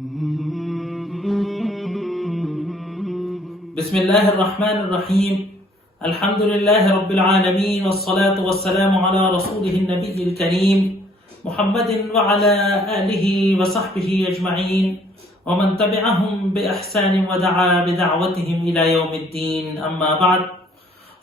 بسم الله الرحمن الرحيم الحمد لله رب العالمين والصلاة والسلام على رسوله النبي الكريم محمد وعلى آله وصحبه أجمعين ومن تبعهم بإحسان ودعا بدعوتهم إلى يوم الدين. أما بعد،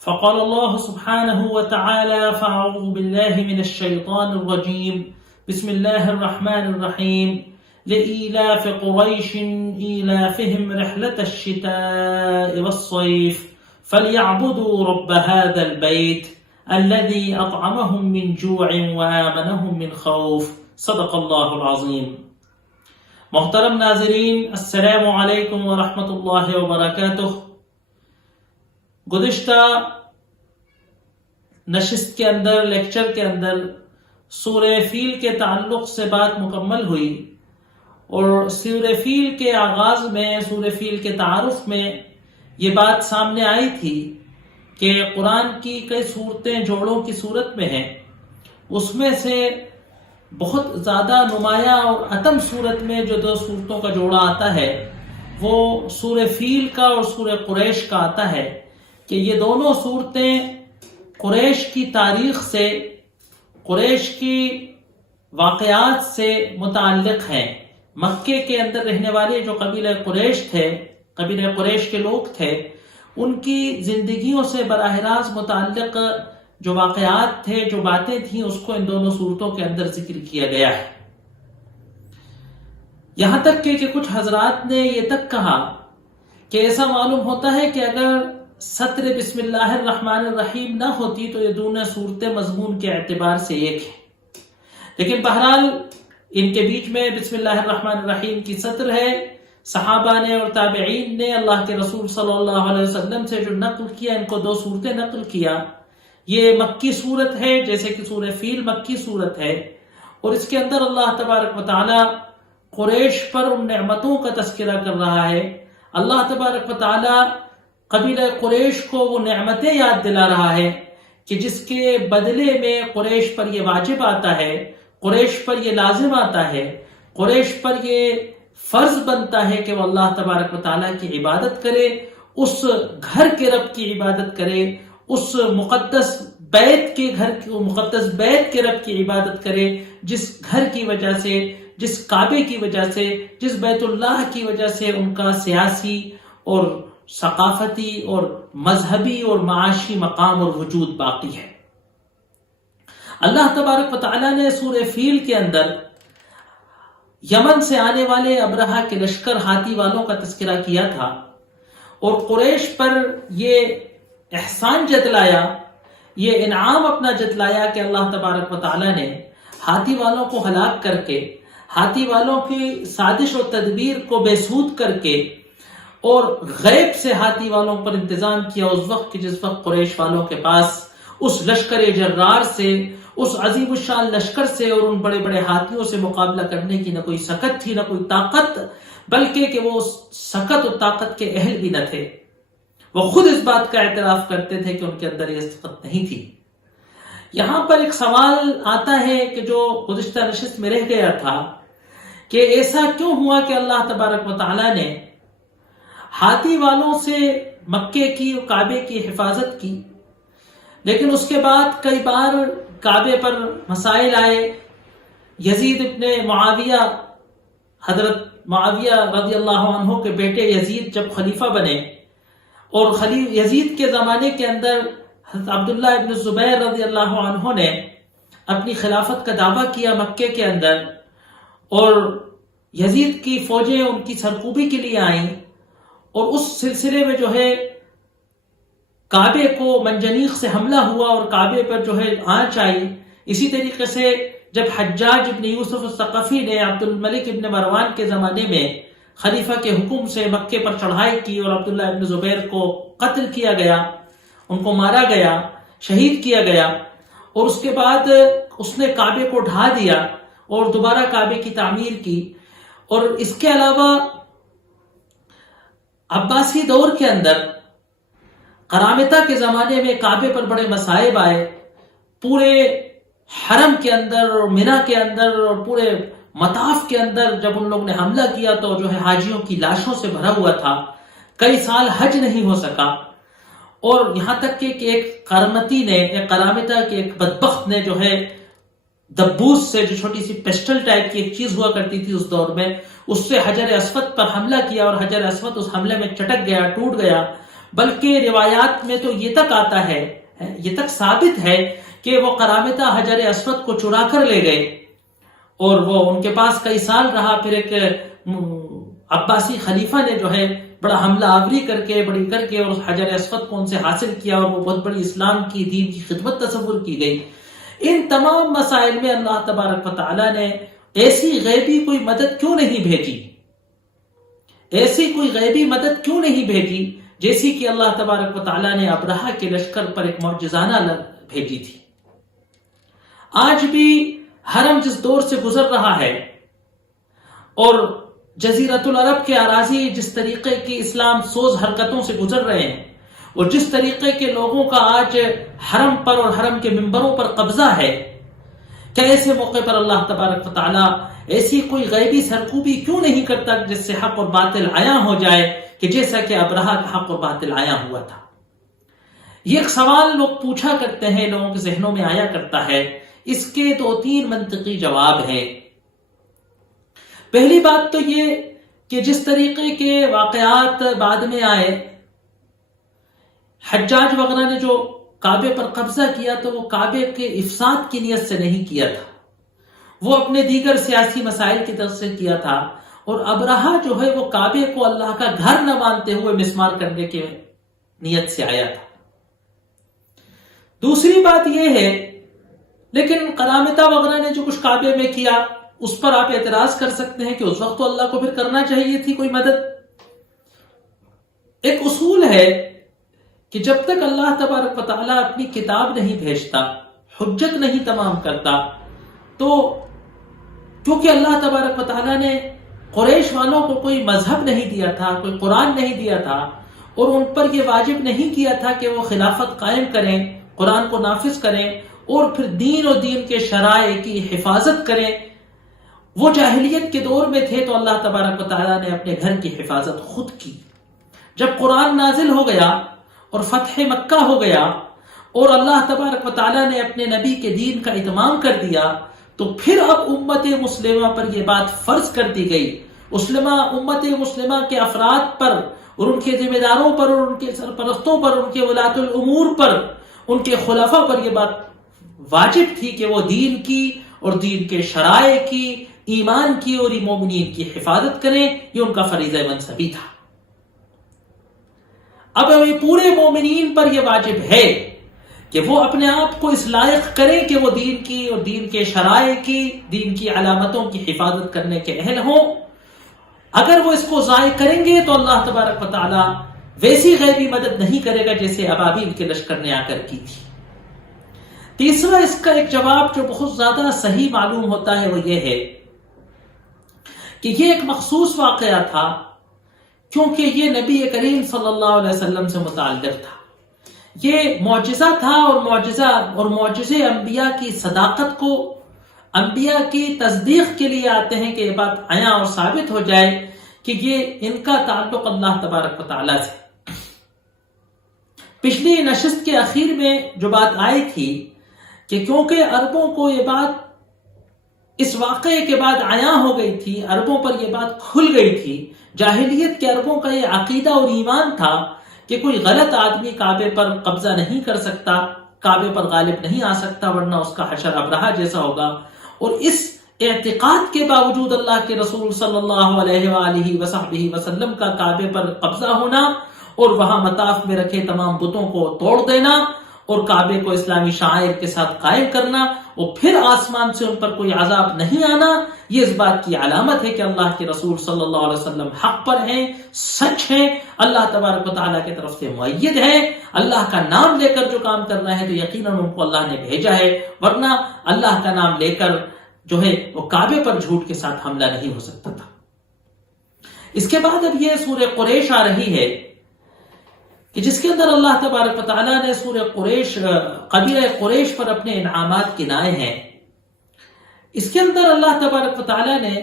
فقال الله سبحانه وتعالى: فأعوذ بالله من الشيطان الرجيم، بسم الله الرحمن الرحيم. لإيلاف قريش إيلافهم رحلة الشتاء والصيف فليعبدوا رب هذا البيت الذي أطعمهم من جوع وآمنهم من خوف. صدق اللہ العظیم. محترم ناظرین، السلام علیکم ورحمۃ اللہ وبرکاتہ. گزشتہ نشست کے اندر، لیکچر کے اندر سورہ فیل کے تعلق سے بات مکمل ہوئی، اور سورہ فیل کے آغاز میں، سورہ فیل کے تعارف میں یہ بات سامنے آئی تھی کہ قرآن کی کئی صورتیں جوڑوں کی صورت میں ہیں. اس میں سے بہت زیادہ نمایاں اور اتم صورت میں جو دو صورتوں کا جوڑا آتا ہے وہ سورہ فیل کا اور سورہ قریش کا آتا ہے، کہ یہ دونوں صورتیں قریش کی تاریخ سے، قریش کی واقعات سے متعلق ہیں. مکے کے اندر رہنے والے جو قبیلہ قریش تھے، قبیلہ قریش کے لوگ تھے، ان کی زندگیوں سے براہ راست متعلق جو واقعات تھے، جو باتیں تھیں، اس کو ان دونوں صورتوں کے اندر ذکر کیا گیا ہے. یہاں تک کہ کچھ حضرات نے یہ تک کہا کہ ایسا معلوم ہوتا ہے کہ اگر سطر بسم اللہ الرحمن الرحیم نہ ہوتی تو یہ دونوں صورتیں مضمون کے اعتبار سے ایک ہیں. لیکن بہرحال ان کے بیچ میں بسم اللہ الرحمن الرحیم کی سطر ہے. صحابہ نے اور تابعین نے اللہ کے رسول صلی اللہ علیہ وسلم سے جو نقل کیا، ان کو دو صورتیں نقل کیا. یہ مکی صورت ہے، جیسے کہ سورہ فیل مکی صورت ہے، اور اس کے اندر اللہ تبارک و تعالی قریش پر ان نعمتوں کا تذکرہ کر رہا ہے. اللہ تبارک و تعالی قبیلہ قریش کو وہ نعمتیں یاد دلا رہا ہے کہ جس کے بدلے میں قریش پر یہ واجب آتا ہے، قریش پر یہ لازم آتا ہے، قریش پر یہ فرض بنتا ہے کہ وہ اللہ تبارک و تعالیٰ کی عبادت کرے، اس گھر کے رب کی عبادت کرے، اس مقدس بیت کے رب کی عبادت کرے، جس گھر کی وجہ سے، جس کعبے کی وجہ سے، جس بیت اللہ کی وجہ سے ان کا سیاسی اور ثقافتی اور مذہبی اور معاشی مقام اور وجود باقی ہے. اللہ تبارک و تعالیٰ نے سورہ فیل کے اندر یمن سے آنے والے ابرہہ کے لشکر ہاتھی والوں کا تذکرہ کیا تھا، اور قریش پر یہ احسان جتلایا، یہ انعام اپنا جتلایا کہ اللہ تبارک و تعالیٰ نے ہاتھی والوں کو ہلاک کر کے، ہاتھی والوں کی سازش و تدبیر کو بے سود کر کے، اور غیب سے ہاتھی والوں پر انتظام کیا اس وقت کہ جس وقت قریش والوں کے پاس اس لشکر جرار سے، اس عظیم الشان لشکر سے اور ان بڑے بڑے ہاتھیوں سے مقابلہ کرنے کی نہ کوئی سکت تھی، نہ کوئی طاقت، بلکہ کہ وہ سکت و طاقت کے اہل بھی نہ تھے. وہ خود اس بات کا اعتراف کرتے تھے کہ ان کے اندر یہ سکت نہیں تھی. یہاں پر ایک سوال آتا ہے کہ جو گزشتہ نشست میں رہ گیا تھا، کہ ایسا کیوں ہوا کہ اللہ تبارک و تعالیٰ نے ہاتھی والوں سے مکے کی اور کعبے کی حفاظت کی، لیکن اس کے بعد کئی بار کعبے پر مسائل آئے. یزید ابن معاویہ، حضرت معاویہ رضی اللہ عنہ کے بیٹے یزید جب خلیفہ بنے، اور یزید کے زمانے کے اندر حضرت عبداللہ ابن زبیر رضی اللہ عنہ نے اپنی خلافت کا دعویٰ کیا مکے کے اندر، اور یزید کی فوجیں ان کی سرکوبی کے لیے آئیں، اور اس سلسلے میں جو ہے کعبے کو منجنیق سے حملہ ہوا اور کعبے پر جو ہے آنچ آئی. اسی طریقے سے جب حجاج ابن یوسف الثقفی نے عبد الملک ابن مروان کے زمانے میں خلیفہ کے حکم سے مکے پر چڑھائی کی اور عبداللہ ابن زبیر کو قتل کیا گیا، ان کو مارا گیا، شہید کیا گیا، اور اس کے بعد اس نے کعبے کو ڈھا دیا اور دوبارہ کعبے کی تعمیر کی. اور اس کے علاوہ عباسی دور کے اندر قرامطہ کے زمانے میں کعبے پر بڑے مصائب آئے. پورے حرم کے اندر اور منا کے اندر اور پورے مطاف کے اندر جب ان لوگ نے حملہ کیا تو جو ہے حاجیوں کی لاشوں سے بھرا ہوا تھا، کئی سال حج نہیں ہو سکا، اور یہاں تک کہ ایک قرامتی نے، ایک قرامتہ کے ایک بدبخت نے جو ہے دبوس سے، جو چھوٹی سی پسٹل ٹائپ کی ایک چیز ہوا کرتی تھی اس دور میں، اس سے حجر اسود پر حملہ کیا اور حجر اسود اس حملے میں چٹک گیا، ٹوٹ گیا۔ بلکہ روایات میں تو یہ تک آتا ہے، یہ تک ثابت ہے کہ وہ قرامتہ حجر اسود کو چرا کر لے گئے اور وہ ان کے پاس کئی سال رہا۔ پھر ایک عباسی خلیفہ نے جو ہے بڑا حملہ آوری کر کے اور حجر اسود کو ان سے حاصل کیا، اور وہ بہت بڑی اسلام کی دین کی خدمت تصور کی گئی۔ ان تمام مسائل میں اللہ تبارک و تعالیٰ نے ایسی غیبی کوئی مدد کیوں نہیں بھیجی، ایسی کوئی غیبی مدد کیوں نہیں بھیجی جیسی کہ اللہ تبارک و تعالیٰ نے ابرہہ کے لشکر پر ایک معجزانہ بھیجی تھی۔ آج بھی حرم جس دور سے گزر رہا ہے اور جزیرۃ العرب کے اراضی جس طریقے کی اسلام سوز حرکتوں سے گزر رہے ہیں، اور جس طریقے کے لوگوں کا آج حرم پر اور حرم کے منبروں پر قبضہ ہے، کہ ایسے موقع پر اللہ تبارک و تعالیٰ ایسی کوئی غیبی سرکوبی کیوں نہیں کرتا جس سے حق اور باطل عیاں ہو جائے، کہ جیسا کہ ابرہہ کا حق اور باطل عیاں ہوا تھا۔ یہ ایک سوال لوگ پوچھا کرتے ہیں، لوگوں کے ذہنوں میں آیا کرتا ہے، اس کے 2-3 منطقی جواب ہیں۔ پہلی بات تو یہ کہ جس طریقے کے واقعات بعد میں آئے، حجاج وغیرہ نے جو کعبے پر قبضہ کیا تو وہ کعبے کے افساد کی نیت سے نہیں کیا تھا، وہ اپنے دیگر سیاسی مسائل کی طرف سے کیا تھا، اور ابرہہ جو ہے وہ کعبے کو اللہ کا گھر نہ مانتے ہوئے مسمار کرنے کی نیت سے آیا تھا۔ دوسری بات یہ ہے، لیکن قرامتہ وغیرہ نے جو کچھ کعبے میں کیا اس پر آپ اعتراض کر سکتے ہیں کہ اس وقت تو اللہ کو پھر کرنا چاہیے تھی کوئی مدد۔ ایک اصول ہے کہ جب تک اللہ تبارک و تعالیٰ اپنی کتاب نہیں بھیجتا، حجت نہیں تمام کرتا، تو کیونکہ اللہ تبارک و تعالیٰ نے قریش والوں کو کوئی مذہب نہیں دیا تھا، کوئی قرآن نہیں دیا تھا، اور ان پر یہ واجب نہیں کیا تھا کہ وہ خلافت قائم کریں، قرآن کو نافذ کریں اور پھر دین اور دین کے شرائع کی حفاظت کریں۔ وہ جاہلیت کے دور میں تھے تو اللہ تبارک و تعالیٰ نے اپنے گھر کی حفاظت خود کی۔ جب قرآن نازل ہو گیا اور فتح مکہ ہو گیا اور اللہ تبارک و تعالیٰ نے اپنے نبی کے دین کا اتمام کر دیا، تو پھر اب امت مسلمہ پر یہ بات فرض کر دی گئی، امت مسلمہ کے افراد پر اور ان کے ذمہ داروں پر اور ان کے سرپرستوں پر، ان کے ولاۃ الامور پر، ان کے خلفاء پر یہ بات واجب تھی کہ وہ دین کی اور دین کے شرائع کی، ایمان کی اور مومنین کی حفاظت کریں۔ یہ ان کا فریضہ منصبی تھا۔ اب یہ پورے مومنین پر یہ واجب ہے کہ وہ اپنے آپ کو اس لائق کریں کہ وہ دین کی اور دین کے شرائع کی، دین کی علامتوں کی حفاظت کرنے کے اہل ہوں۔ اگر وہ اس کو ضائع کریں گے تو اللہ تبارک و تعالی ویسی غیبی مدد نہیں کرے گا جیسے ابابیل کے لشکر نے آ کر کی تھی۔ تیسرا اس کا ایک جواب جو بہت زیادہ صحیح معلوم ہوتا ہے وہ یہ ہے کہ یہ ایک مخصوص واقعہ تھا، کیونکہ یہ نبی کریم صلی اللہ علیہ وسلم سے متعلق تھا۔ یہ معجزہ تھا، اور معجزے انبیاء کی صداقت کو، انبیاء کی تصدیق کے لیے آتے ہیں کہ یہ بات عیاں اور ثابت ہو جائے کہ یہ ان کا تعلق اللہ تبارک و تعالیٰ سے۔ پچھلی نشست کے اخیر میں جو بات آئی تھی کہ کیونکہ عربوں کو یہ بات اس واقعے کے بعد عیاں ہو گئی تھی، عربوں پر یہ بات کھل گئی تھی، جاہلیت کے عربوں کا یہ عقیدہ اور ایمان تھا کہ کوئی غلط آدمی کعبے پر قبضہ نہیں کر سکتا، کعبے پر غالب نہیں آ سکتا، ورنہ اس کا حشر ابرہہ جیسا ہوگا۔ اور اس اعتقاد کے باوجود اللہ کے رسول صلی اللہ علیہ وآلہ وصحبہ وسلم کا کعبے پر قبضہ ہونا اور وہاں مطاف میں رکھے تمام بتوں کو توڑ دینا اور کعبے کو اسلامی شعائر کے ساتھ قائم کرنا، اور پھر آسمان سے ان پر کوئی عذاب نہیں آنا، یہ اس بات کی علامت ہے کہ اللہ کے رسول صلی اللہ علیہ وسلم حق پر ہیں، سچ ہیں، اللہ تبارک و تعالیٰ کی طرف سے مؤید ہے۔ اللہ کا نام لے کر جو کام کر رہے ہیں تو یقیناً ان کو اللہ نے بھیجا ہے، ورنہ اللہ کا نام لے کر جو ہے وہ کعبے پر جھوٹ کے ساتھ حملہ نہیں ہو سکتا تھا۔ اس کے بعد اب یہ سورہ قریش آ رہی ہے کہ جس کے اندر اللہ تبارک و تعالیٰ نے سورہ قریش، قبیلہ قریش پر اپنے انعامات گنائے ہیں۔ اس کے اندر اللہ تبارک و تعالیٰ نے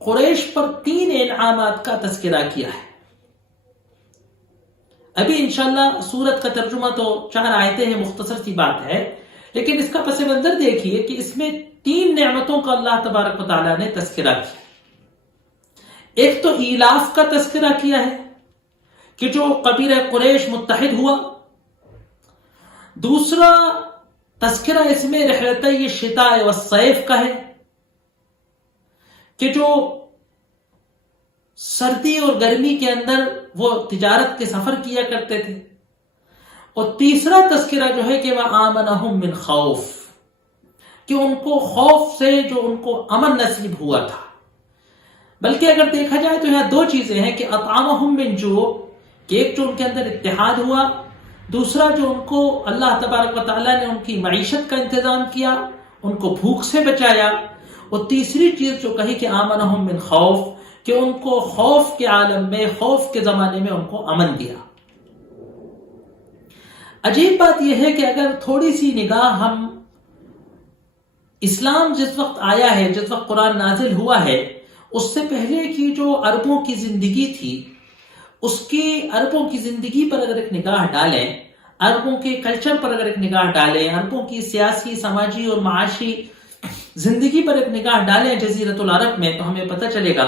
قریش پر 3 انعامات کا تذکرہ کیا ہے. ابھی انشاءاللہ سورت کا ترجمہ تو 4 آیتیں ہیں، مختصر سی بات ہے، لیکن اس کا پس منظر دیکھیے کہ اس میں 3 نعمتوں کا اللہ تبارک و تعالیٰ نے تذکرہ کیا. ایک تو ایلاف کا تذکرہ کیا ہے کہ جو قبیلہ قریش متحد ہوا. دوسرا تذکرہ اس میں رحلتي الشتاء والصيف کا ہے کہ جو سردی اور گرمی کے اندر وہ تجارت کے سفر کیا کرتے تھے. اور تیسرا تذکرہ جو ہے کہ وَآمَنَهُم مِّن خَوْف، کہ ان کو خوف سے جو ان کو امن نصیب ہوا تھا. بلکہ اگر دیکھا جائے تو یہاں 2 چیزیں ہیں کہ اطعمہم من جوع، کہ ایک جو ان کے اندر اتحاد ہوا، دوسرا جو ان کو اللہ تبارک و تعالیٰ نے ان کی معیشت کا انتظام کیا، ان کو بھوک سے بچایا. اور تیسری چیز جو کہی کہ آمنہم من خوف، کہ ان کو خوف کے عالم میں، خوف کے زمانے میں ان کو امن دیا. عجیب بات یہ ہے کہ اگر تھوڑی سی نگاہ ہم اسلام جس وقت آیا ہے، جس وقت قرآن نازل ہوا ہے، اس سے پہلے کی جو عربوں کی زندگی تھی، اس کی عربوں کی زندگی پر اگر ایک نگاہ ڈالیں، عربوں کے کلچر پر اگر ایک نگاہ ڈالیں، عربوں کی سیاسی، سماجی اور معاشی زندگی پر ایک نگاہ ڈالیں جزیرۃ العرب میں، تو ہمیں پتہ چلے گا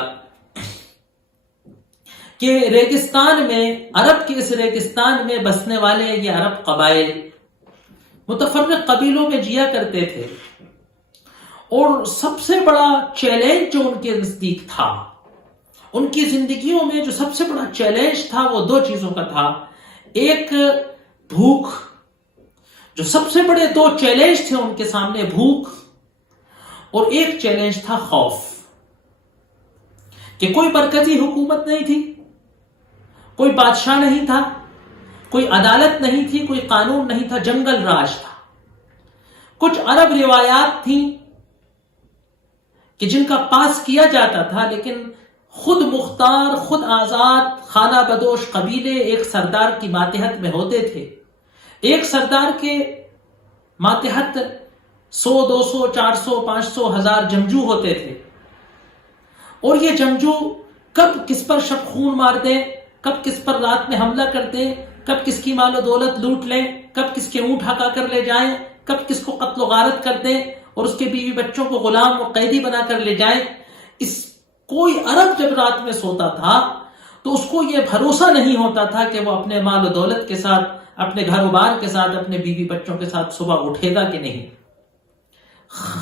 کہ ریگستان میں، عرب کے اس ریگستان میں بسنے والے یہ عرب قبائل متفرق قبیلوں میں جیا کرتے تھے. اور سب سے بڑا چیلنج جو ان کے نزدیک تھا، ان کی زندگیوں میں جو سب سے بڑا چیلنج تھا، وہ 2 چیزوں کا تھا. ایک بھوک، جو سب سے بڑے 2 چیلنج تھے ان کے سامنے، بھوک، اور ایک چیلنج تھا خوف. کہ کوئی مرکزی حکومت نہیں تھی، کوئی بادشاہ نہیں تھا، کوئی عدالت نہیں تھی، کوئی قانون نہیں تھا، جنگل راج تھا. کچھ عرب روایات تھیں کہ جن کا پاس کیا جاتا تھا، لیکن خود مختار، خود آزاد، خانہ بدوش قبیلے ایک سردار کی ماتحت میں ہوتے تھے. ایک سردار کے ماتحت 100، 200، 400، 500، 1000 جنگجو ہوتے تھے. اور یہ جنگجو کب کس پر شب خون مار دیں، کب کس پر رات میں حملہ کر دیں، کب کس کی مال و دولت لوٹ لیں، کب کس کے اونٹ ہکا کر لے جائیں، کب کس کو قتل و غارت کر دیں اور اس کے بیوی بچوں کو غلام و قیدی بنا کر لے جائیں. کوئی عرب جب رات میں سوتا تھا تو اس کو یہ بھروسہ نہیں ہوتا تھا کہ وہ اپنے مال و دولت کے ساتھ، اپنے گھر و بار کے ساتھ، اپنے بیوی بچوں کے ساتھ صبح اٹھے گا کہ نہیں.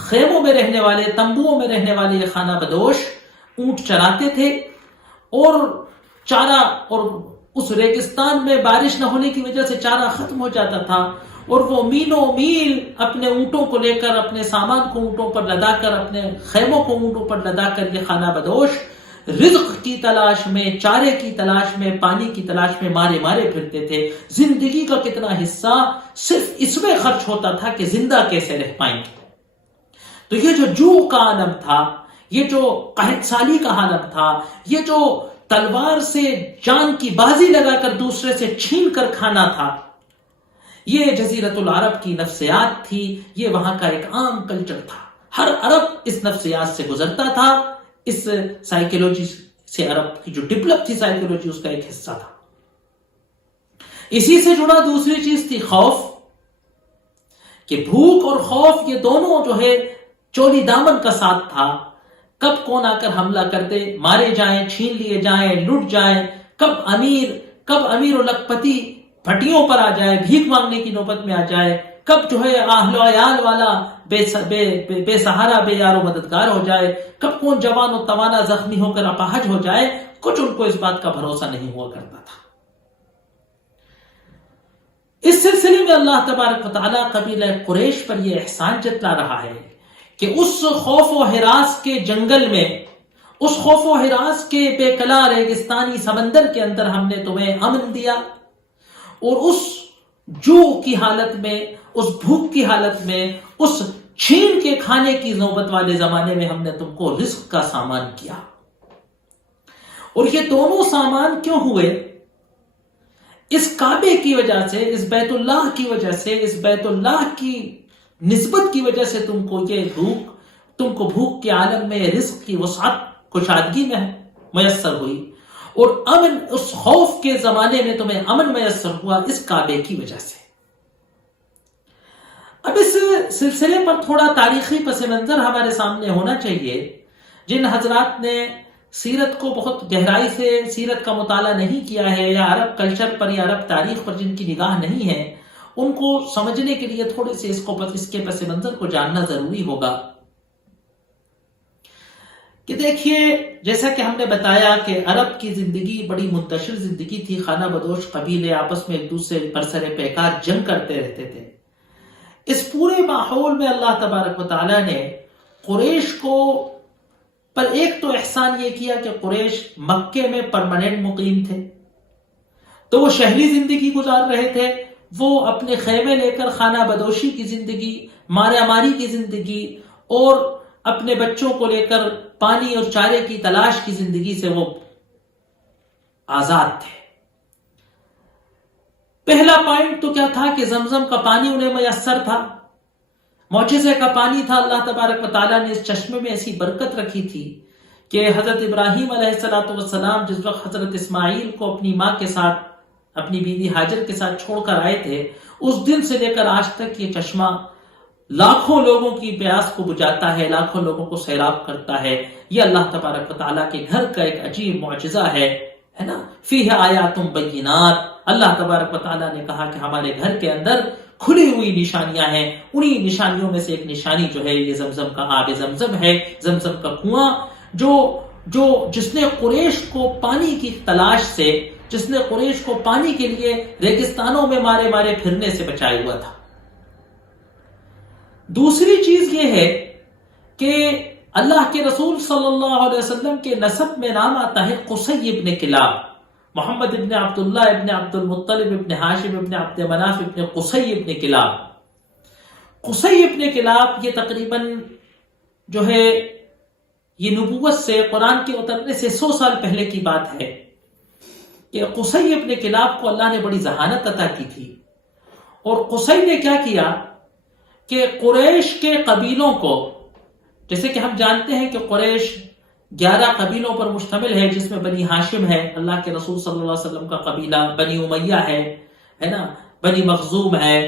خیموں میں رہنے والے، تمبوؤں میں رہنے والے یہ خانہ بدوش اونٹ چراتے تھے، اور چارہ، اور اس ریگستان میں بارش نہ ہونے کی وجہ سے چارہ ختم ہو جاتا تھا، اور وہ میلوں میل اپنے اونٹوں کو لے کر، اپنے سامان کو اونٹوں پر لدا کر، اپنے خیموں کو اونٹوں پر لدا کر یہ خانہ بدوش رزق کی تلاش میں، چارے کی تلاش میں، پانی کی تلاش میں مارے مارے پھرتے تھے. زندگی کا کتنا حصہ صرف اس میں خرچ ہوتا تھا کہ زندہ کیسے رہ پائیں گے. تو یہ جو جوع کا عالم تھا، یہ جو قحط سالی کا عالم تھا، یہ جو تلوار سے جان کی بازی لگا کر دوسرے سے چھین کر کھانا تھا، یہ جزیرۃ العرب کی نفسیات تھی. یہ وہاں کا ایک عام کلچر تھا. ہر عرب اس نفسیات سے گزرتا تھا. اس سائیکولوجی سے عرب کی جو ڈیولپ تھی سائیکولوجی، اس کا ایک حصہ تھا. اسی سے جڑا دوسری چیز تھی خوف، کہ بھوک اور خوف یہ دونوں جو ہے چولی دامن کا ساتھ تھا. کب کون آ کر حملہ کر دے، مارے جائیں، چھین لیے جائیں، لٹ جائیں، کب امیر و لکھپتی بھٹیوں پر آ جائے، بھیک مانگنے کی نوبت میں آ جائے، کب جو ہے اہل و عیال والا بے سہارا، بے یار و مددگار ہو جائے، کب کون جوان و توانا زخمی ہو کر اپاہج ہو جائے، کچھ ان کو اس بات کا بھروسہ نہیں ہوا کرتا تھا. اس سلسلے میں اللہ تبارک و تعالیٰ قبیلہ قریش پر یہ احسان جتلا رہا ہے کہ اس خوف و ہراس کے جنگل میں، اس خوف و ہراس کے بے کلا ریگستانی سمندر کے اندر ہم نے تمہیں امن دیا، اور اس جوع کی حالت میں، اس بھوک کی حالت میں، اس چھین کے کھانے کی نوبت والے زمانے میں ہم نے تم کو رزق کا سامان کیا. اور یہ دونوں سامان کیوں ہوئے؟ اس کعبے کی وجہ سے، اس بیت اللہ کی وجہ سے، اس بیت اللہ کی نسبت کی وجہ سے تم کو یہ بھوک تم کو بھوک کے عالم میں رزق کی وسعت کشادگی میں میسر ہوئی، اور امن، اس خوف کے زمانے میں تمہیں امن میسر ہوا اس کعبے کی وجہ سے۔ اب اس سلسلے پر تھوڑا تاریخی پس منظر ہمارے سامنے ہونا چاہیے۔ جن حضرات نے سیرت کو بہت گہرائی سے سیرت کا مطالعہ نہیں کیا ہے، یا عرب کلچر پر یا عرب تاریخ پر جن کی نگاہ نہیں ہے، ان کو سمجھنے کے لیے تھوڑے سے اس کے پس منظر کو جاننا ضروری ہوگا۔ کہ دیکھیے، جیسا کہ ہم نے بتایا کہ عرب کی زندگی بڑی منتشر زندگی تھی، خانہ بدوش قبیلے آپس میں ایک دوسرے پر سر پیکار جنگ کرتے رہتے تھے۔ اس پورے ماحول میں اللہ تبارک و تعالیٰ نے قریش کو پر ایک تو احسان یہ کیا کہ قریش مکے میں پرماننٹ مقیم تھے، تو وہ شہری زندگی گزار رہے تھے، وہ اپنے خیمے لے کر خانہ بدوشی کی زندگی، مارا ماری کی زندگی، اور اپنے بچوں کو لے کر پانی اور چارے کی تلاش کی زندگی سے وہ آزاد تھے۔ پہلا پوائنٹ تو کیا تھا کہ زمزم کا پانی انہیں میسر تھا، معجزے کا پانی تھا۔ اللہ تبارک و تعالیٰ نے اس چشمے میں ایسی برکت رکھی تھی کہ حضرت ابراہیم علیہ السلام جس وقت حضرت اسماعیل کو اپنی ماں کے ساتھ، اپنی بیوی ہاجر کے ساتھ چھوڑ کر آئے تھے، اس دن سے لے کر آج تک یہ چشمہ لاکھوں لوگوں کی پیاس کو بجھاتا ہے، لاکھوں لوگوں کو سیراب کرتا ہے۔ یہ اللہ تبارک و تعالیٰ کے گھر کا ایک عجیب معجزہ ہے نا۔ فیہ آیات بینات، اللہ تبارک و تعالیٰ نے کہا کہ ہمارے گھر کے اندر کھلی ہوئی نشانیاں ہیں، انہی نشانیوں میں سے ایک نشانی جو ہے یہ زمزم کا آب زمزم ہے، زمزم کا کنواں، جس نے قریش کو پانی کی تلاش سے، جس نے قریش کو پانی کے لیے ریگستانوں میں مارے مارے پھرنے سے بچائے ہوا تھا۔ دوسری چیز یہ ہے کہ اللہ کے رسول صلی اللہ علیہ وسلم کے نسب میں نام آتا ہے قصی ابن کلاب، محمد ابن عبداللہ ابن عبد المطلب ابن ہاشم ابن عبد مناف ابن قصی ابن کلاب۔ قصی ابن کلاب یہ تقریباً جو ہے یہ نبوت سے، قرآن کے اترنے سے 100 سال پہلے کی بات ہے کہ قصی ابن کلاب کو اللہ نے بڑی ذہانت عطا کی تھی، اور قصی نے کیا کیا کہ قریش کے قبیلوں کو، جیسے کہ ہم جانتے ہیں کہ قریش 11 قبیلوں پر مشتمل ہے، جس میں بنی ہاشم ہے، اللہ کے رسول صلی اللہ علیہ وسلم کا قبیلہ، بنی امیہ ہے نا، بنی مخزوم ہے،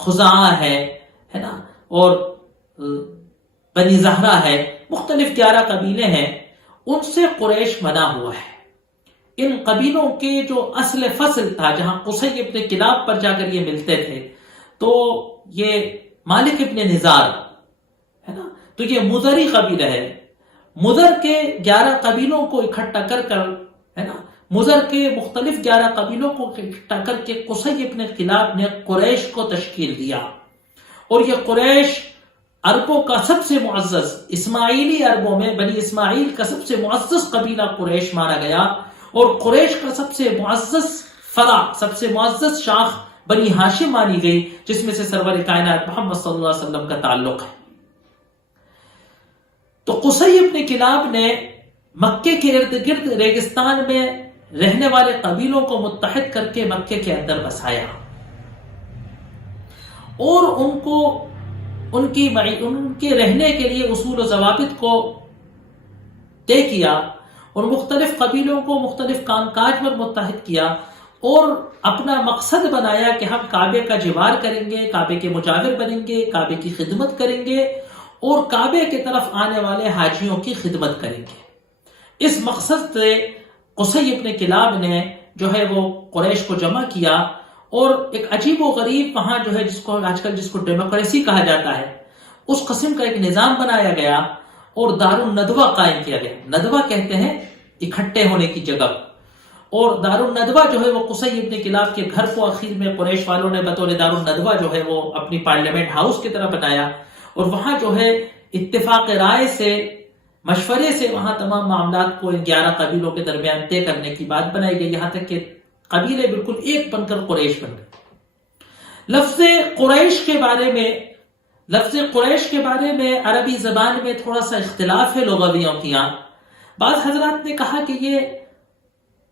خزاعہ ہے نا، اور بنی زہرہ ہے، مختلف 11 قبیلے ہیں، ان سے قریش بنا ہوا ہے۔ ان قبیلوں کے جو اصل فصل تھا، جہاں قصی ابن کلاب پر جا کر یہ ملتے تھے، تو یہ مالک ابن نزار ہے نا، تو یہ مدری قبیلہ ہے۔ مدر کے 11 قبیلوں کو اکٹھا کر ہے نا، مدر کے مختلف 11 قبیلوں کو اکٹھا کر کے قصی ابن کلاب نے قریش کو تشکیل دیا، اور یہ قریش عربوں کا سب سے معزز، اسماعیلی عربوں میں بنی اسماعیل کا سب سے معزز قبیلہ قریش مانا گیا، اور قریش کا سب سے معزز فرع، سب سے معزز شاخ بنی ہاشم مانی گئی، جس میں سے سرور کائنات محمد صلی اللہ علیہ وسلم کا تعلق ہے۔ تو قصی ابن کلاب نے مکے کے ارد گرد ریگستان میں رہنے والے قبیلوں کو متحد کر کے مکے کے اندر بسایا، اور ان کے رہنے کے لیے اصول و ضوابط کو طے کیا، اور مختلف قبیلوں کو مختلف کام کاج پر متحد کیا، اور اپنا مقصد بنایا کہ ہم کعبے کا جوار کریں گے، کعبے کے مجاور بنیں گے، کعبے کی خدمت کریں گے، اور کعبے کی طرف آنے والے حاجیوں کی خدمت کریں گے۔ اس مقصد سے قصی ابن کلاب نے جو ہے وہ قریش کو جمع کیا، اور ایک عجیب و غریب وہاں جو ہے جس کو ڈیموکریسی کہا جاتا ہے، اس قسم کا ایک نظام بنایا گیا، اور دار الندوہ قائم کیا گیا۔ ندوہ کہتے ہیں اکٹھے ہونے کی جگہ، اور دار الندوہ جو ہے وہ قصی ابن کلاب کے گھر کو آخر میں قریش والوں نے بطور دار الندوہ جو ہے وہ اپنی پارلیمنٹ ہاؤس کی طرح بنایا، اور وہاں جو ہے اتفاق رائے سے، مشورے سے وہاں تمام معاملات کو ان 11 قبیلوں کے درمیان طے کرنے کی بات بنائی گئی، یہاں تک کہ قبیلے بالکل ایک بن کر قریش بن گئے۔ لفظ قریش کے بارے میں عربی زبان میں تھوڑا سا اختلاف ہے لغویوں کی یہاں۔ بعض حضرات نے کہا کہ یہ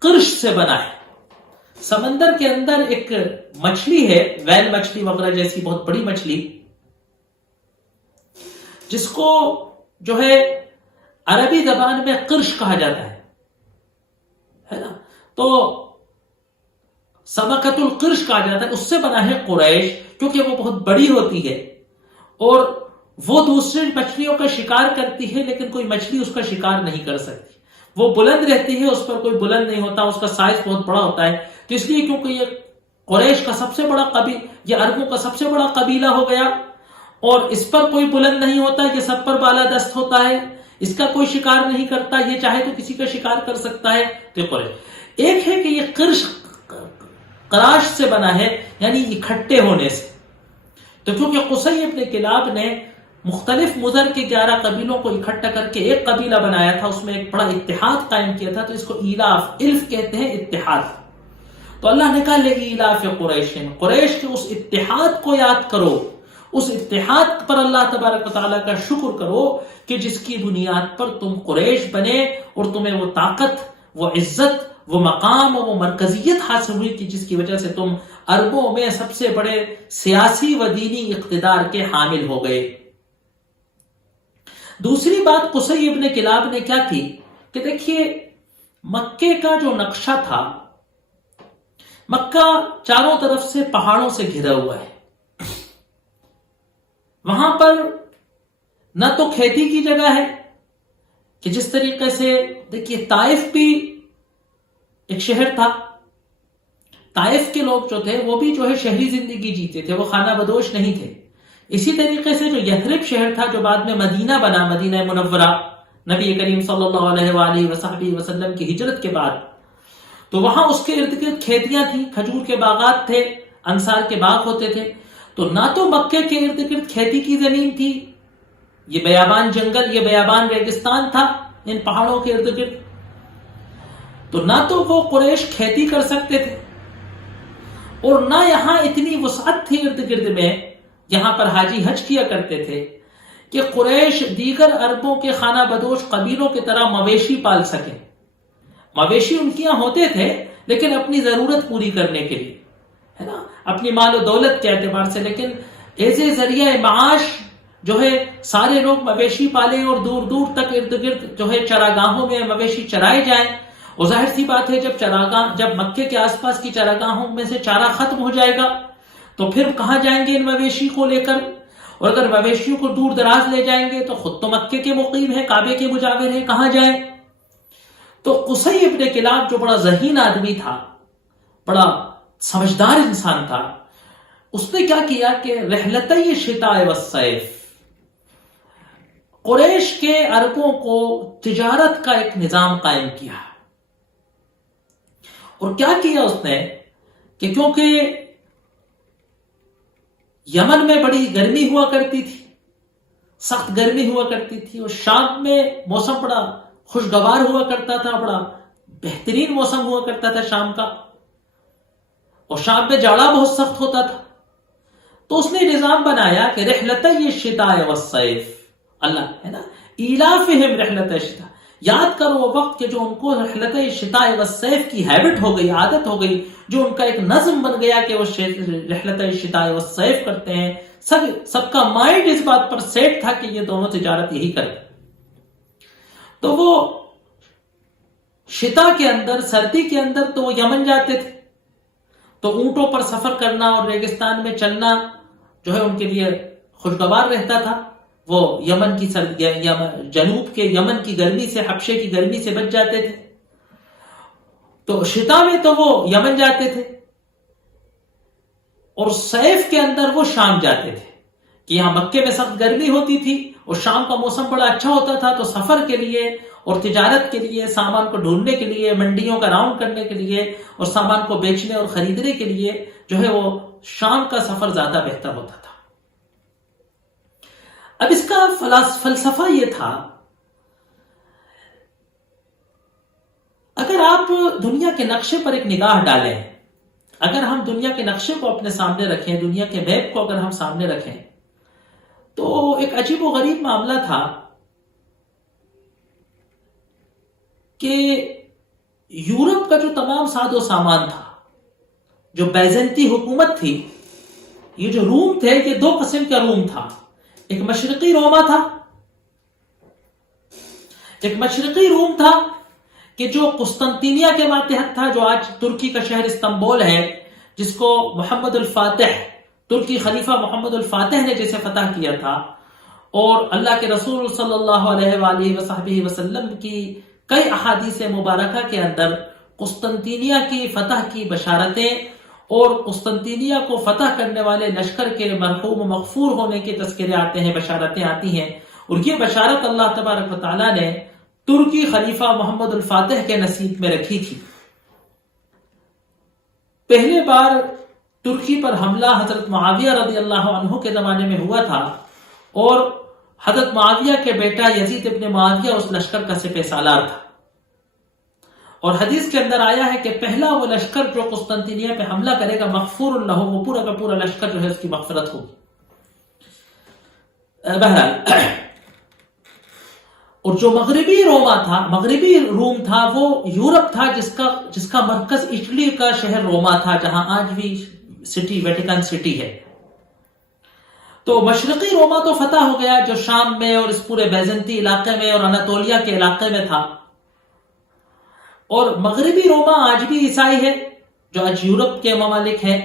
قرش سے بنا ہے، سمندر کے اندر ایک مچھلی ہے، ویل مچھلی وغیرہ جیسی بہت بڑی مچھلی، جس کو جو ہے عربی زبان میں قرش کہا جاتا ہے نا، تو سمکۃ القرش کہا جاتا ہے، اس سے بنا ہے قریش، کیونکہ وہ بہت بڑی ہوتی ہے اور وہ دوسرے مچھلیوں کا شکار کرتی ہے، لیکن کوئی مچھلی اس کا شکار نہیں کر سکتی. وہ بلند رہتی ہے، اس پر کوئی بلند نہیں ہوتا، اس کا سائز بہت بڑا ہوتا ہے. تو اس لیے کیونکہ یہ قریش کا سب سے بڑا یہ عربوں کا سب سے بڑا قبیلہ ہو گیا، اور اس پر کوئی بلند نہیں ہوتا، یہ سب پر بالا دست ہوتا ہے، اس کا کوئی شکار نہیں کرتا، یہ چاہے تو کسی کا شکار کر سکتا ہے. تو قریش ایک ہے کہ یہ قرش قراش سے بنا ہے، یعنی اکٹھے ہونے سے. تو کیونکہ قصی ابن کلاب نے مختلف مضر کے 11 قبیلوں کو اکٹھا کر کے ایک قبیلہ بنایا تھا، اس میں ایک بڑا اتحاد قائم کیا تھا، تو اس کو الف کہتے ہیں، اتحاد. تو اللہ نے کہا لإیلاف قریش، قریش کے اس اتحاد کو یاد کرو، اس اتحاد پر اللہ تبارک و تعالیٰ کا شکر کرو کہ جس کی بنیاد پر تم قریش بنے اور تمہیں وہ طاقت، وہ عزت، وہ مقام اور وہ مرکزیت حاصل ہوئی کہ جس کی وجہ سے تم عربوں میں سب سے بڑے سیاسی و دینی اقتدار کے حامل ہو گئے. دوسری بات قصی ابن کلاب نے کیا کی کہ دیکھیے مکے کا جو نقشہ تھا، مکہ چاروں طرف سے پہاڑوں سے گھرا ہوا ہے، وہاں پر نہ تو کھیتی کی جگہ ہے کہ جس طریقے سے دیکھیے طائف بھی ایک شہر تھا، طائف کے لوگ جو تھے وہ بھی جو ہے شہری زندگی جیتے تھے، وہ خانہ بدوش نہیں تھے. اسی طریقے سے جو یثرب شہر تھا جو بعد میں مدینہ بنا، مدینہ منورہ نبی کریم صلی اللہ علیہ وآلہ وصحبہ وسلم کی ہجرت کے بعد، تو وہاں اس کے ارد گرد کھیتیاں تھیں، کھجور کے باغات تھے، انصار کے باغ ہوتے تھے. تو نہ تو مکے کے ارد گرد کھیتی کی زمین تھی، یہ بیابان جنگل، یہ بیابان ریگستان تھا ان پہاڑوں کے ارد گرد، تو نہ تو وہ قریش کھیتی کر سکتے تھے، اور نہ یہاں اتنی وسعت تھی ارد گرد میں یہاں پر حاجی حج کیا کرتے تھے کہ قریش دیگر عربوں کے خانہ بدوش قبیلوں کی طرح مویشی پال سکے. مویشی ان کے یہاں ہوتے تھے لیکن اپنی ضرورت پوری کرنے کے لیے، ہے نا، اپنی مال و دولت کے اعتبار سے، لیکن ایسے ذریعہ معاش جو ہے سارے لوگ مویشی پالیں اور دور دور تک ارد گرد جو ہے چراگاہوں میں مویشی چرائے جائیں. اور ظاہر سی بات ہے جب مکے کے آس پاس کی چراگاہوں میں سے چارہ ختم ہو جائے گا تو پھر کہاں جائیں گے ان مویشی کو لے کر، اور اگر مویشیوں کو دور دراز لے جائیں گے تو خود تو مکے کے مقیم ہیں، کعبے کے مجاور ہیں، کہاں جائیں. تو قصی ابن کلاب جو بڑا ذہین آدمی تھا، بڑا سمجھدار انسان تھا، اس نے کیا کیا کہ رحلتی الشتاء والصیف، قریش کے عربوں کو تجارت کا ایک نظام قائم کیا. اور کیا کیا اس نے کہ کیونکہ یمن میں بڑی گرمی ہوا کرتی تھی، سخت گرمی ہوا کرتی تھی، اور شام میں موسم بڑا خوشگوار ہوا کرتا تھا، بڑا بہترین موسم ہوا کرتا تھا شام کا، اور شام میں جاڑا بہت سخت ہوتا تھا. تو اس نے نظام بنایا کہ رحلتی الشتاء والصیف، اللہ ہے نا، ایلافہم رحلت الشتاء، یاد کرو وہ وقت کہ جو ان کو رحلت الشتاء والصیف کی ہیبٹ ہو گئی، عادت ہو گئی، جو ان کا ایک نظم بن گیا کہ وہ رحلت الشتاء والصیف کرتے ہیں. سب کا مائنڈ اس بات پر سیٹ تھا کہ یہ دونوں تجارت یہی کریں. تو وہ شتاء کے اندر، سردی کے اندر تو وہ یمن جاتے تھے، تو اونٹوں پر سفر کرنا اور ریگستان میں چلنا جو ہے ان کے لیے خوشگوار رہتا تھا. وہ یمن کی جنوب کے یمن کی گرمی سے، حبشے کی گرمی سے بچ جاتے تھے. تو شتاء میں تو وہ یمن جاتے تھے، اور صیف کے اندر وہ شام جاتے تھے کہ یہاں مکے میں سخت گرمی ہوتی تھی اور شام کا موسم بڑا اچھا ہوتا تھا، تو سفر کے لیے اور تجارت کے لیے، سامان کو ڈھونڈنے کے لیے، منڈیوں کا راؤنڈ کرنے کے لیے اور سامان کو بیچنے اور خریدنے کے لیے جو ہے وہ شام کا سفر زیادہ بہتر ہوتا تھا. اب اس کا فلسفہ یہ تھا، اگر آپ دنیا کے نقشے پر ایک نگاہ ڈالیں، اگر ہم دنیا کے نقشے کو اپنے سامنے رکھیں، دنیا کے میپ کو اگر ہم سامنے رکھیں، تو ایک عجیب و غریب معاملہ تھا کہ یورپ کا جو تمام ساز و سامان تھا، جو بیزنطی حکومت تھی، یہ جو روم تھے، یہ دو قسم کا روم تھا. ایک مشرقی روما تھا ایک مشرقی روم تھا کہ جو قسطنطینیہ کے ماتحت تھا، جو آج ترکی کا شہر استنبول ہے، جس کو محمد الفاتح، ترکی خلیفہ محمد الفاتح نے جسے فتح کیا تھا، اور اللہ کے رسول صلی اللہ علیہ وآلہ وصحبہ وسلم کی کئی احادیث مبارکہ کے اندر قسطنطینیہ کی فتح کی بشارتیں اور قسطنطینیہ کو فتح کرنے والے لشکر کے مرحوم و مغفور ہونے کے تذکرے آتے ہیں، بشارتیں آتی ہیں، اور یہ بشارت اللہ تبارک و تعالیٰ نے ترکی خلیفہ محمد الفاتح کے نصیب میں رکھی تھی۔ پہلے بار ترکی پر حملہ حضرت معاویہ رضی اللہ عنہ کے زمانے میں ہوا تھا، اور حضرت معاویہ کے بیٹا یزید ابن معاویہ اس لشکر کا سپہ سالار تھا، اور حدیث کے اندر آیا ہے کہ پہلا وہ لشکر جو قسطنطینیہ پہ حملہ کرے گا مغفور لہ، وہ پورا کا پورا لشکر جو ہے اس کی مغفرت ہوگی۔ بہرحال، اور جو مغربی روما تھا، مغربی روم تھا، وہ یورپ تھا جس کا مرکز اٹلی کا شہر روما تھا، جہاں آج بھی سٹی ویٹیکن سٹی ہے۔ تو مشرقی روما تو فتح ہو گیا، جو شام میں اور اس پورے بیزنطی علاقے میں اور اناطولیہ کے علاقے میں تھا، اور مغربی روما آج بھی عیسائی ہے، جو آج یورپ کے ممالک ہیں۔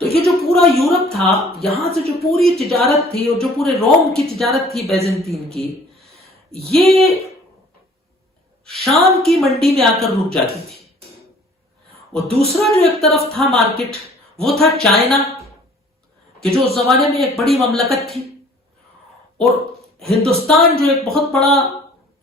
تو یہ جو پورا یورپ تھا، یہاں سے جو پوری تجارت تھی اور جو پورے روم کی تجارت تھی بیزنطین کی، یہ شام کی منڈی میں آ کر رک جاتی تھی۔ اور دوسرا جو ایک طرف تھا مارکیٹ، وہ تھا چائنا، کہ جو اس زمانے میں ایک بڑی مملکت تھی، اور ہندوستان جو ایک بہت بڑا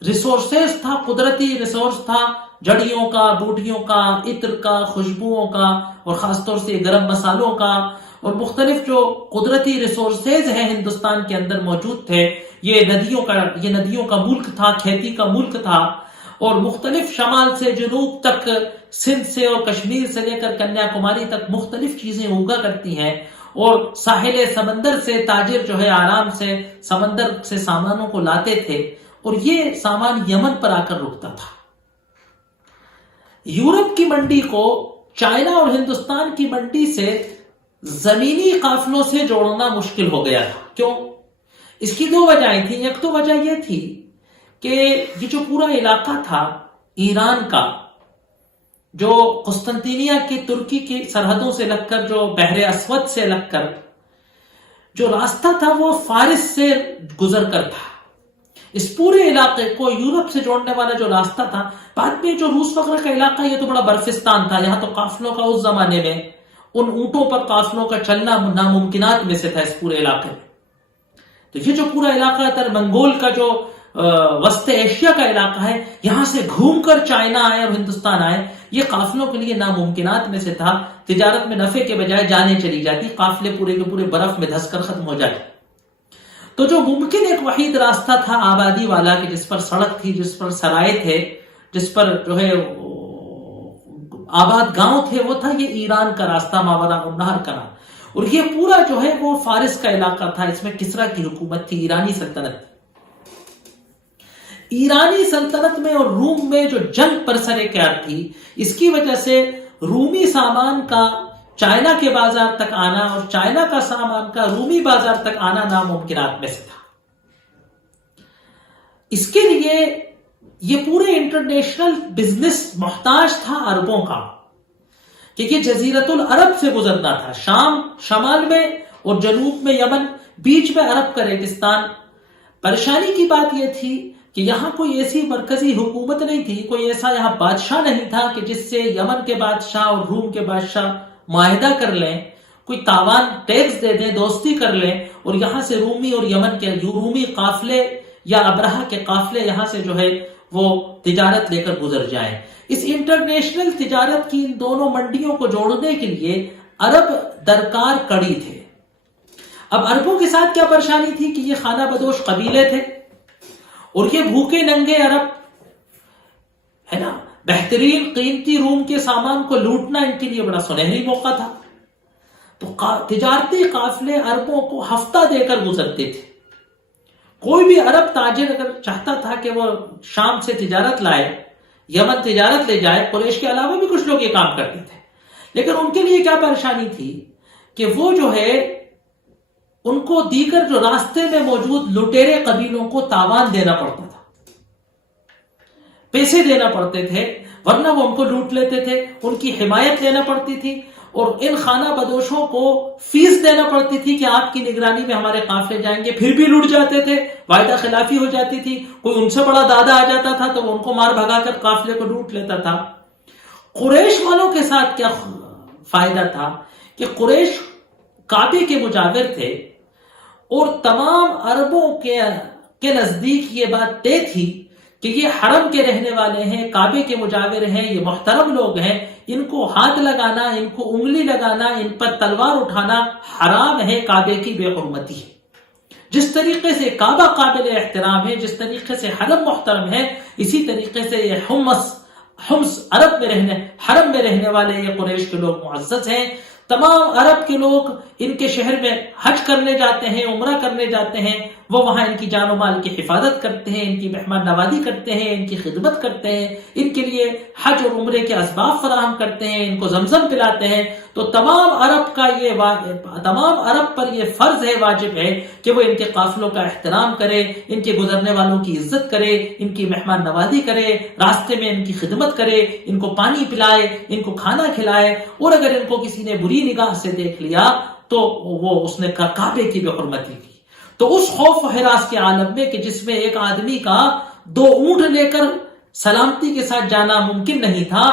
ریسورسز تھا، قدرتی ریسورس تھا، جڑیوں کا، بوٹیوں کا، عطر کا، خوشبوؤں کا، اور خاص طور سے گرم مسالوں کا، اور مختلف جو قدرتی ریسورسز ہیں ہندوستان کے اندر موجود تھے۔ یہ ندیوں کا ملک تھا، کھیتی کا ملک تھا، اور مختلف شمال سے جنوب تک، سندھ سے اور کشمیر سے لے کر کنیا کماری تک مختلف چیزیں اگا کرتی ہیں، اور ساحل سمندر سے تاجر جو ہے آرام سے سمندر سے سامانوں کو لاتے تھے، اور یہ سامان یمن پر آ کر رکتا تھا۔ یورپ کی منڈی کو چائنا اور ہندوستان کی منڈی سے زمینی قافلوں سے جوڑنا مشکل ہو گیا تھا۔ کیوں؟ اس کی دو وجہیں تھیں۔ ایک تو وجہ یہ تھی کہ یہ جو پورا علاقہ تھا ایران کا، جو قسطنطینیہ کی ترکی کی سرحدوں سے لگ کر، جو بحر اسود سے لگ کر جو راستہ تھا، وہ فارس سے گزر کر تھا۔ اس پورے علاقے کو یورپ سے جوڑنے والا جو راستہ تھا، بعد میں جو روس وغیرہ کا علاقہ، یہ تو بڑا برفستان تھا، یہاں تو قافلوں کا اس زمانے میں ان اونٹوں پر قافلوں کا چلنا ناممکنات میں سے تھا اس پورے علاقے میں۔ تو یہ جو پورا علاقہ تر منگول کا جو وسط ایشیا کا علاقہ ہے، یہاں سے گھوم کر چائنا آئے اور ہندوستان آئے، یہ قافلوں کے لیے ناممکنات میں سے تھا۔ تجارت میں نفع کے بجائے جانیں چلی جاتی، قافلے پورے کے پورے برف میں دھس کر ختم ہو جاتے۔ تو جو ممکن ایک وحید راستہ تھا آبادی والا، کہ جس پر سڑک تھی، جس پر سرائے تھے، جس پر جو ہے آباد گاؤں تھے، وہ تھا یہ ایران کا راستہ، ماوراء النہر کا نام۔ اور یہ پورا جو ہے وہ فارس کا علاقہ تھا، اس میں کسرا کی حکومت تھی، ایرانی سلطنت تھی۔ ایرانی سلطنت میں اور روم میں جو جنگ برسر کار تھی، اس کی وجہ سے رومی سامان کا چائنا کے بازار تک آنا اور چائنا کا سامان کا رومی بازار تک آنا ناممکنات میں سے تھا۔ اس کے لیے یہ پورے انٹرنیشنل بزنس محتاج تھا عربوں کا، کہ یہ جزیرت العرب سے گزرنا تھا، شام شمال میں اور جنوب میں یمن، بیچ میں عرب کا ریگستان۔ پریشانی کی بات یہ تھی کہ یہاں کوئی ایسی مرکزی حکومت نہیں تھی، کوئی ایسا یہاں بادشاہ نہیں تھا کہ جس سے یمن کے بادشاہ اور روم کے بادشاہ معاہدہ کر لیں، کوئی تاوان ٹیکس دے دیں، دوستی کر لیں، اور یہاں سے رومی اور یمن کے رومی قافلے یا ابرہہ کے قافلے یہاں سے جو ہے وہ تجارت لے کر گزر جائیں۔ اس انٹرنیشنل تجارت کی ان دونوں منڈیوں کو جوڑنے کے لیے عرب درکار کڑی تھے۔ اب عربوں کے ساتھ کیا پریشانی تھی کہ یہ خانہ بدوش قبیلے تھے، اور یہ بھوکے ننگے عرب ہے نا، بہترین قیمتی روم کے سامان کو لوٹنا ان کے لیے بڑا سنہری موقع تھا۔ تو تجارتی قافلے عربوں کو ہفتہ دے کر گزرتے تھے۔ کوئی بھی عرب تاجر اگر چاہتا تھا کہ وہ شام سے تجارت لائے، یمن تجارت لے جائے، قریش کے علاوہ بھی کچھ لوگ یہ کام کرتے تھے، لیکن ان کے لیے کیا پریشانی تھی کہ وہ جو ہے ان کو دیگر جو راستے میں موجود لٹیرے قبیلوں کو تاوان دینا پڑتا تھا۔ پیسے دینا پڑتے تھے، ورنہ وہ ان کو لوٹ لیتے تھے، ان کی حمایت لینا پڑتی تھی، اور ان خانہ بدوشوں کو فیس دینا پڑتی تھی کہ آپ کی نگرانی میں ہمارے قافلے جائیں گے، پھر بھی لوٹ جاتے تھے، وعدہ خلافی ہو جاتی تھی، کوئی ان سے بڑا دادا آ جاتا تھا تو ان کو مار بھگا کر قافلے کو لوٹ لیتا تھا۔ قریش والوں کے ساتھ کیا فائدہ تھا کہ قریش کعبے کے مجاور تھے، اور تمام عربوں کے نزدیک یہ بات طے تھی کہ یہ حرم کے رہنے والے ہیں، کعبے کے مجاور ہیں، یہ محترم لوگ ہیں، ان کو ہاتھ لگانا، ان کو انگلی لگانا، ان پر تلوار اٹھانا حرام ہے، کعبے کی بے حرمتی ہے۔ جس طریقے سے کعبہ قابل احترام ہے، جس طریقے سے حرم محترم ہے، اسی طریقے سے یہ حمص حرم میں رہنے والے یہ قریش کے لوگ معزز ہیں۔ تمام عرب کے لوگ ان کے شہر میں حج کرنے جاتے ہیں، عمرہ کرنے جاتے ہیں، وہ وہاں ان کی جان و مال کی حفاظت کرتے ہیں، ان کی مہمان نوازی کرتے ہیں، ان کی خدمت کرتے ہیں، ان کے لیے حج اور عمرے کے اسباب فراہم کرتے ہیں، ان کو زمزم پلاتے ہیں۔ تو تمام عرب پر یہ فرض ہے، واجب ہے کہ وہ ان کے قافلوں کا احترام کرے، ان کے گزرنے والوں کی عزت کرے، ان کی مہمان نوازی کرے، راستے میں ان کی خدمت کرے، ان کو پانی پلائے، ان کو کھانا کھلائے، اور اگر ان کو کسی نے بری نگاہ سے دیکھ لیا تو اس نے کعبے کی بے حرمتی کی۔ تو اس خوف و ہراس کے عالم میں کہ جس میں ایک آدمی کا 2 اونٹ لے کر سلامتی کے ساتھ جانا ممکن نہیں تھا،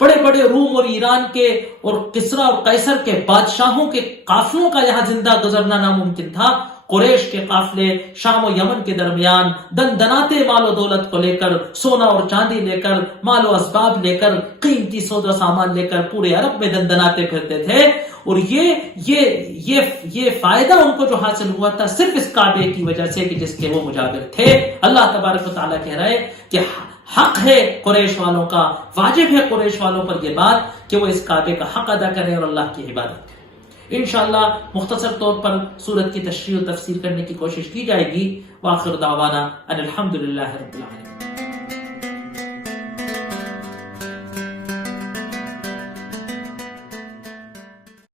بڑے بڑے روم اور ایران کے اور کسرا اور قیصر کے بادشاہوں کے قافلوں کا یہاں زندہ گزرنا ناممکن تھا، قریش کے قافلے شام و یمن کے درمیان دناتے مال و دولت کو لے کر، سونا اور چاندی لے کر، مال و اسباب لے کر، قیمتی سود و سامان لے کر پورے عرب میں دناتے پھرتے تھے، اور یہ فائدہ ان کو جو حاصل ہوا تھا صرف اس کعبے کی وجہ سے کہ جس کے وہ مجاور تھے۔ اللہ تبارک و تعالیٰ کہہ رہے کہ حق ہے قریش والوں کا، واجب ہے قریش والوں پر یہ بات کہ وہ اس کعبے کا حق ادا کریں اور اللہ کی عبادت کریں۔ انشاءاللہ مختصر طور پر سورت کی تشریح و تفسیر کرنے کی کوشش کی جائے گی۔ وآخر دعوانا ان الحمدللہ رب العالمین۔